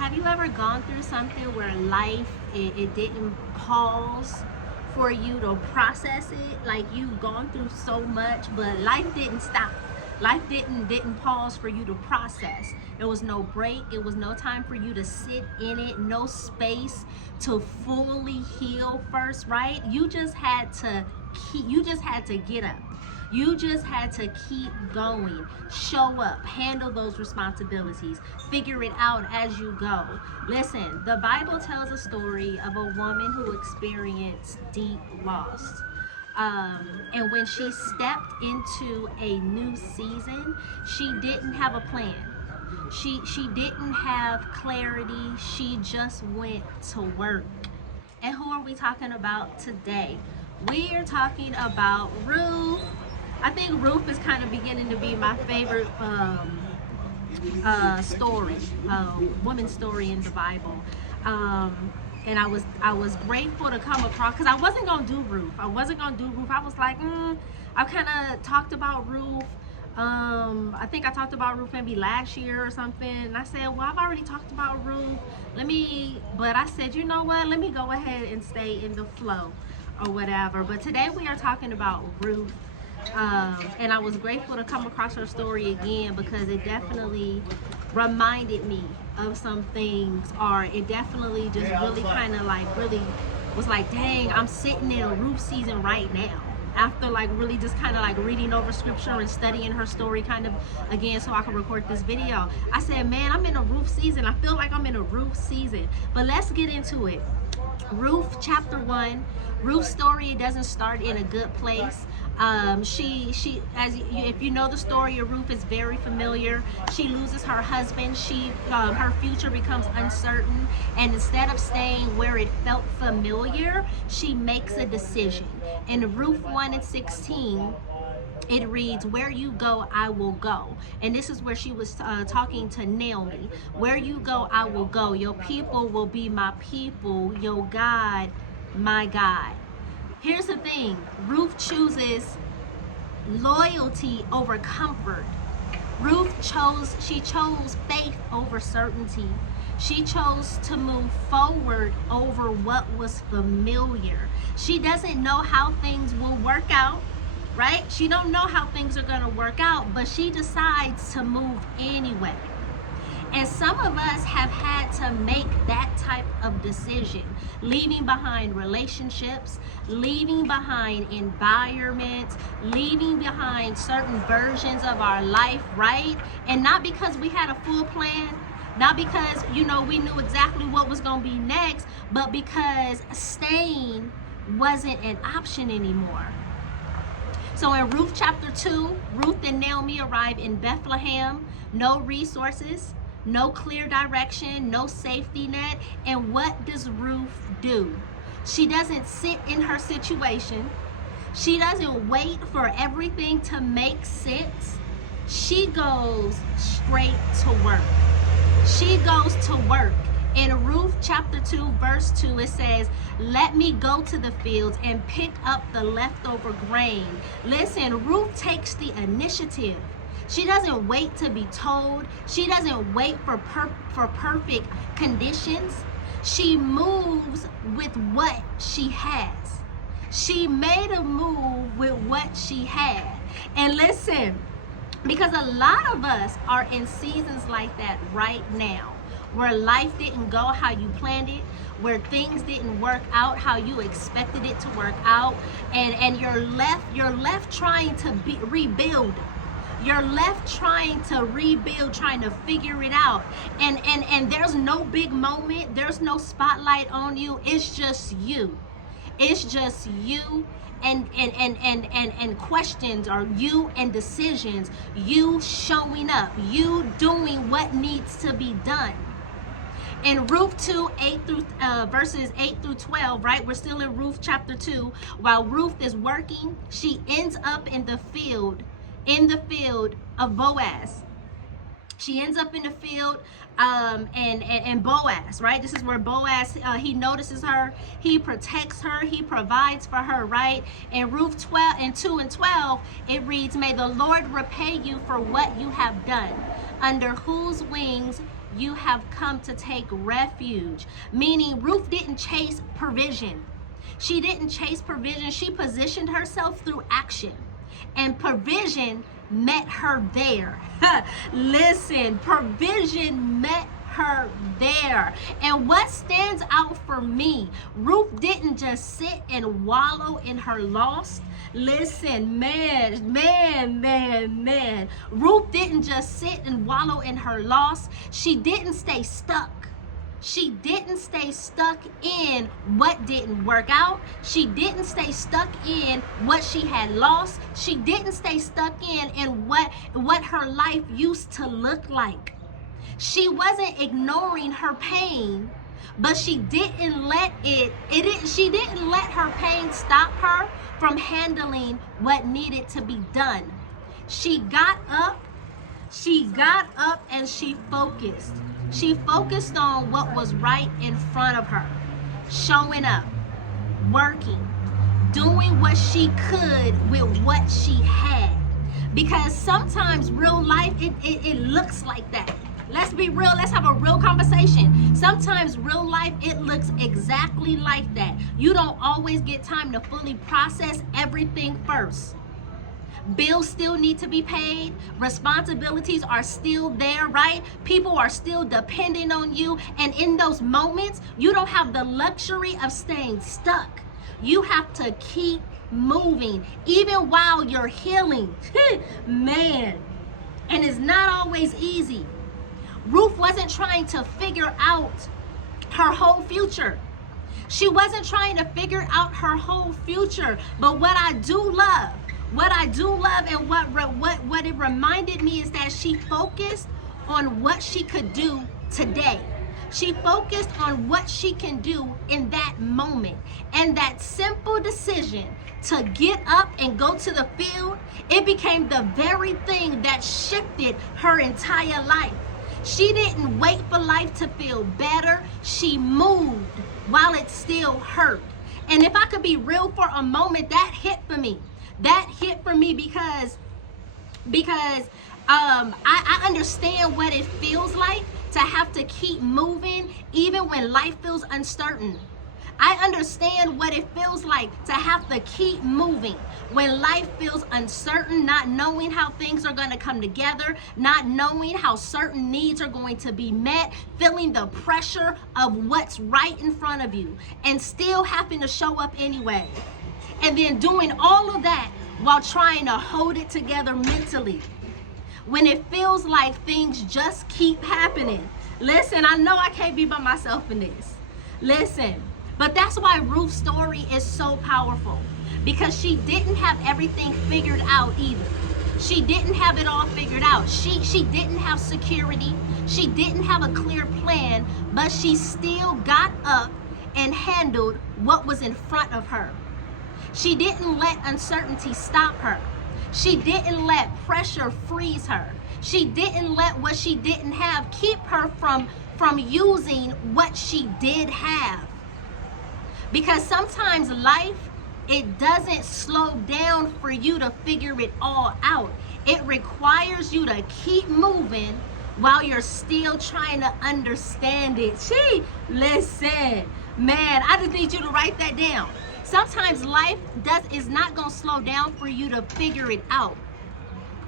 Have you ever gone through something where life, it didn't pause for you to process it? Like you've gone through so much, but life didn't stop. Life didn't pause for you to process. There was no break. It was no time for you to sit in it. No space to fully heal first, right? You just had to get up. You just had to keep going, show up, handle those responsibilities, figure it out as you go. Listen, the Bible tells a story of a woman who experienced deep loss. And when she stepped into a new season, she didn't have a plan. She didn't have clarity. She just went to work. And who are we talking about today? We are talking about Ruth. I think Ruth is kind of beginning to be my favorite story, woman's story in the Bible. And I was grateful to come across, because I wasn't gonna do Ruth. I was like, I kind of talked about Ruth. I think I talked about Ruth maybe last year or something, and I said, well, I've already talked about Ruth. But I said, you know what? Let me go ahead and stay in the flow or whatever. But today we are talking about Ruth. And I was grateful to come across her story again, because it definitely reminded me of some things, or it definitely just really kind of like really was like, dang, I'm sitting in a Ruth season right now, after like really just kind of like reading over scripture and studying her story kind of again so I can record this video. I said, man, I'm in a Ruth season. I feel like I'm in a Ruth season. But let's get into it. Ruth chapter 1. Ruth's story, it doesn't start in a good place. If you know the story of Ruth, is very familiar. She loses her husband. Her future becomes uncertain, and instead of staying where it felt familiar, she makes a decision. In Ruth 1:16, it reads, where you go, I will go. And this is where she was talking to Naomi. Where you go, I will go. Your people will be my people. Your God, my God. Here's the thing. Ruth chooses loyalty over comfort. She chose faith over certainty. She chose to move forward over what was familiar. She doesn't know how things will work out, right? She don't know how things are going to work out, but she decides to move anyway. And some of us have had to make that type of decision, leaving behind relationships, leaving behind environments, leaving behind certain versions of our life, right? And not because we had a full plan, not because, we knew exactly what was going to be next, but because staying wasn't an option anymore. So in Ruth chapter 2, Ruth and Naomi arrive in Bethlehem. No resources, no clear direction, no safety net. And what does Ruth do? She doesn't sit in her situation. She doesn't wait for everything to make sense. She goes straight to work. She goes to work. In Ruth chapter 2, verse 2, it says, let me go to the fields and pick up the leftover grain. Listen, Ruth takes the initiative. She doesn't wait to be told. She doesn't wait for perfect conditions. She moves with what she has. She made a move with what she had. And listen, because a lot of us are in seasons like that right now, where life didn't go how you planned it, where things didn't work out how you expected it to work out, and you're left trying to rebuild. You're left trying to rebuild, trying to figure it out. And there's no big moment, there's no spotlight on you. It's just you. It's just you and questions, or you and decisions, you showing up, you doing what needs to be done. In Ruth 2, verses 8 through 12, right? We're still in Ruth chapter 2. While Ruth is working, she ends up in the field of Boaz. She ends up in the field and Boaz, right? This is where Boaz, he notices her, he protects her, he provides for her, right? In Ruth 2 and 12, it reads, may the Lord repay you for what you have done. Under whose wings you have come to take refuge. Meaning Ruth didn't chase provision. She didn't chase provision. She positioned herself through action. And provision met her there. Listen, provision met her there. And what stands out for me, Ruth didn't just sit and wallow in her loss. Listen, man. Ruth didn't just sit and wallow in her loss. She didn't stay stuck. She didn't stay stuck in what didn't work out. She didn't stay stuck in what she had lost. She didn't stay stuck in what her life used to look like. She wasn't ignoring her pain, but she didn't let she didn't let her pain stop her from handling what needed to be done. She got up and she focused. She focused on what was right in front of her, showing up, working, doing what she could with what she had. Because sometimes real life, it looks like that. Let's be real. Let's have a real conversation. Sometimes real life, it looks exactly like that. You don't always get time to fully process everything first. Bills still need to be paid. Responsibilities are still there, right? People are still depending on you. And in those moments, you don't have the luxury of staying stuck. You have to keep moving, even while you're healing. Man. And it's not always easy. Ruth wasn't trying to figure out her whole future. She wasn't trying to figure out her whole future. But what I do love and what it reminded me is that she focused on what she could do today. She focused on what she can do in that moment. And that simple decision to get up and go to the field, it became the very thing that shifted her entire life. She didn't wait for life to feel better. She moved while it still hurt. And if I could be real for a moment, that hit for me. That hit for me because I understand what it feels like to have to keep moving even when life feels uncertain. I understand what it feels like to have to keep moving when life feels uncertain, not knowing how things are going to come together, not knowing how certain needs are going to be met, feeling the pressure of what's right in front of you, and still having to show up anyway. And then doing all of that while trying to hold it together mentally. When it feels like things just keep happening. Listen, I know I can't be by myself in this. Listen, but that's why Ruth's story is so powerful. Because she didn't have everything figured out either. She didn't have it all figured out. She didn't have security. She didn't have a clear plan, but she still got up and handled what was in front of her. She didn't let uncertainty stop her. She didn't let pressure freeze her. She didn't let what she didn't have keep her from using what she did have. Because sometimes life, it doesn't slow down for you to figure it all out. It requires you to keep moving while you're still trying to understand it. Listen, man, I just need you to write that down. Sometimes life is not going to slow down for you to figure it out.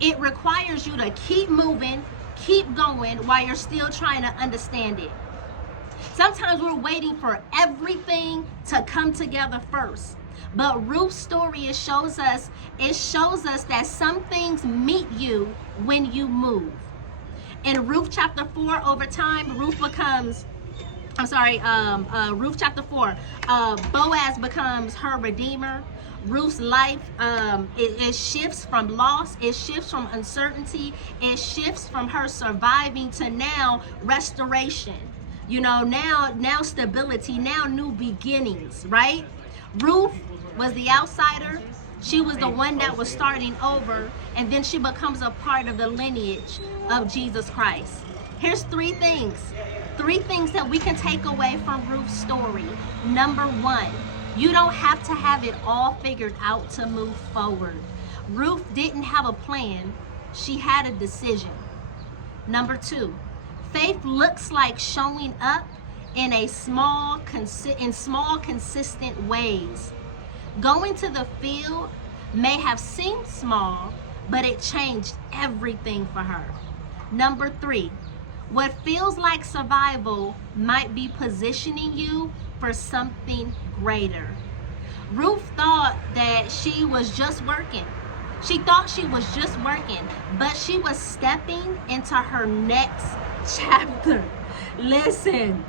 It requires you to keep moving, keep going while you're still trying to understand it. Sometimes we're waiting for everything to come together first. But Ruth's story, it shows us that some things meet you when you move. In Ruth chapter 4, over time, Ruth chapter 4, Boaz becomes her redeemer. Ruth's life, it shifts from loss, it shifts from uncertainty, it shifts from her surviving to now restoration. You know, now stability, now new beginnings, right? Ruth was the outsider. She was the one that was starting over, and then she becomes a part of the lineage of Jesus Christ. Here's three things that we can take away from Ruth's story. Number one, you don't have to have it all figured out to move forward. Ruth didn't have a plan. She had a decision. Number two, Faith looks like showing up in small, consistent ways. Going to the field may have seemed small, but it changed everything for her. Number 3, what feels like survival might be positioning you for something greater. Ruth thought that she was just working. She thought she was just working, but she was stepping into her next chapter. Listen,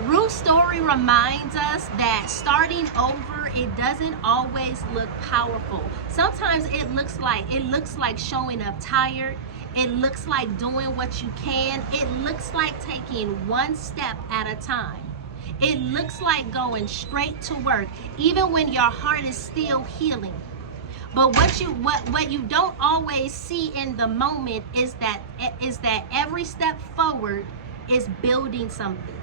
Ruth's story reminds us that starting over, it doesn't always look powerful. Sometimes it looks like showing up tired. It looks like doing what you can. It looks like taking one step at a time. It looks like going straight to work, even when your heart is still healing. But what you don't always see in the moment is that every step forward is building something.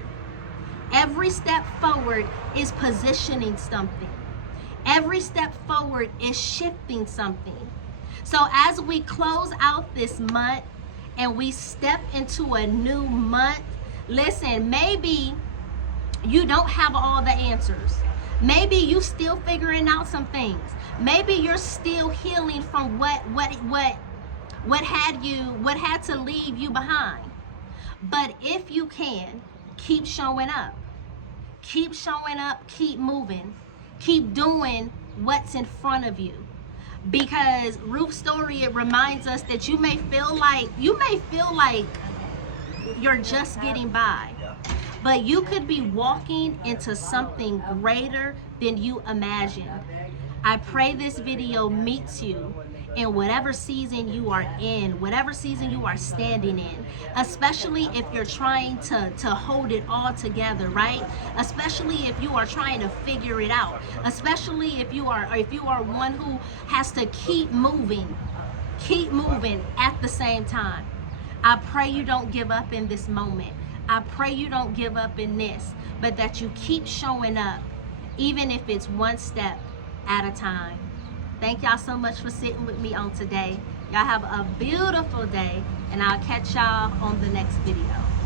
Every step forward is positioning something. Every step forward is shifting something. So as we close out this month and we step into a new month, listen, maybe you don't have all the answers. Maybe you still figuring out some things. Maybe you're still healing from what had to leave you behind. But if you can, keep showing up. Keep showing up, keep moving. Keep doing what's in front of you. Because Ruth's story, it reminds us that you may feel like you're just getting by. But you could be walking into something greater than you imagined. I pray this video meets you in whatever season you are in, whatever season you are standing in, especially if you're trying to hold it all together, right? Especially if you are trying to figure it out, especially if you are one who has to keep moving at the same time. I pray you don't give up in this moment. I pray you don't give up in this, but that you keep showing up, even if it's one step at a time. Thank y'all so much for sitting with me on today. Y'all have a beautiful day, and I'll catch y'all on the next video.